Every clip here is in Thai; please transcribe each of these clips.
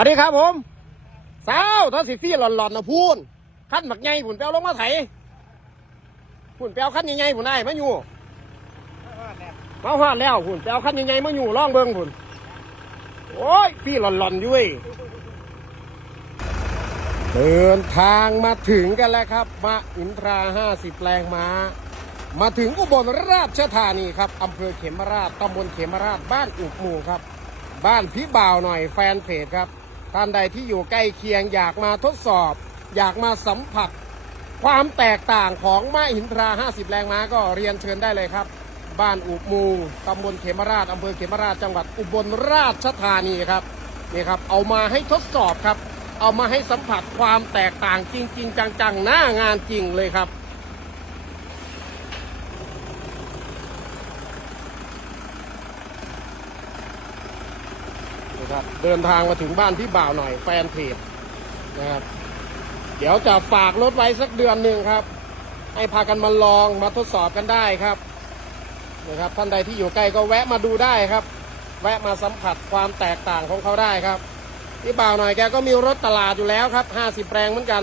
วัสดีครับผมสาวทอสิฟี่หลอนๆนะพูนขั้นหมักใหญ่ผุนแปลวลงมาไถผุนแปลวขั้นใหญ่ๆผุนได้มาอยู่มาฮอดแล้วผุนแปลวขั้นใหญ่ๆมาอยู่ล่องเบิงผุนโอ้ยฟี่หลอนๆอยู่เว้ยเดินทางมาถึงกันแล้วครับมาอินทราห้าสิบแรงม้า มาถึงอุบลราชธานีครับอำเภอเขมราชตำบลเขมราชบ้านอุบหมู่ครับ บ้านพี่บ่าวหน่อยแฟนเพจครับ ท่านใดที่อยู่ใกล้เคียงอยากมาทดสอบ อยากมาสัมผัส ความแตกต่างของม้าหินทรา 50 แรงม้าก็เรียนเชิญได้เลยครับ บ้านอุบมูตำบลเขมราชอำเภอเขมราชจังหวัดอุบลราชธานีครับนี่ครับ เอามาให้ทดสอบครับ เอามาให้สัมผัสความแตกต่างจริง ๆ จังๆ หน้างานจริงเลยครับ ครับ เดินทางมาถึงบ้านพี่บ่าวหน่อยแฟนเพจนะครับ เดี๋ยวจะฝากรถไว้สักเดือนหนึ่งครับ ให้พากันมาลองมาทดสอบกันได้ครับนะครับท่านใดที่อยู่ใกล้ก็แวะมาดูได้ครับ แวะมาสัมผัสความแตกต่างของเขาได้ครับพี่บ่าวหน่อยแกก็มีรถตลาดอยู่แล้วครับ 50แรงเหมือนกัน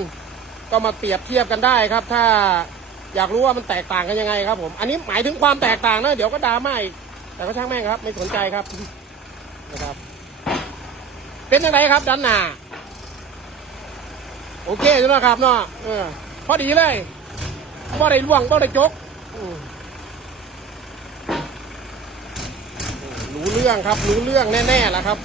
ก็มาเปรียบเทียบกันได้ครับ ถ้าอยากรู้ว่ามันแตกต่างกันยังไงครับผม อันนี้หมายถึงความแตกต่างนะ เดี๋ยวก็ดราม่าอีก แต่ก็ช่างแม่งครับ ไม่สนใจครับนะครับ เป็นยังไงครับด้านหน้าโอเคใช่ไหมครับเนาะเออพอดีเลยบ่ได้ล่วงบ่ได้จกรู้เรื่องครับ รู้เรื่องแน่ๆแล้วครับ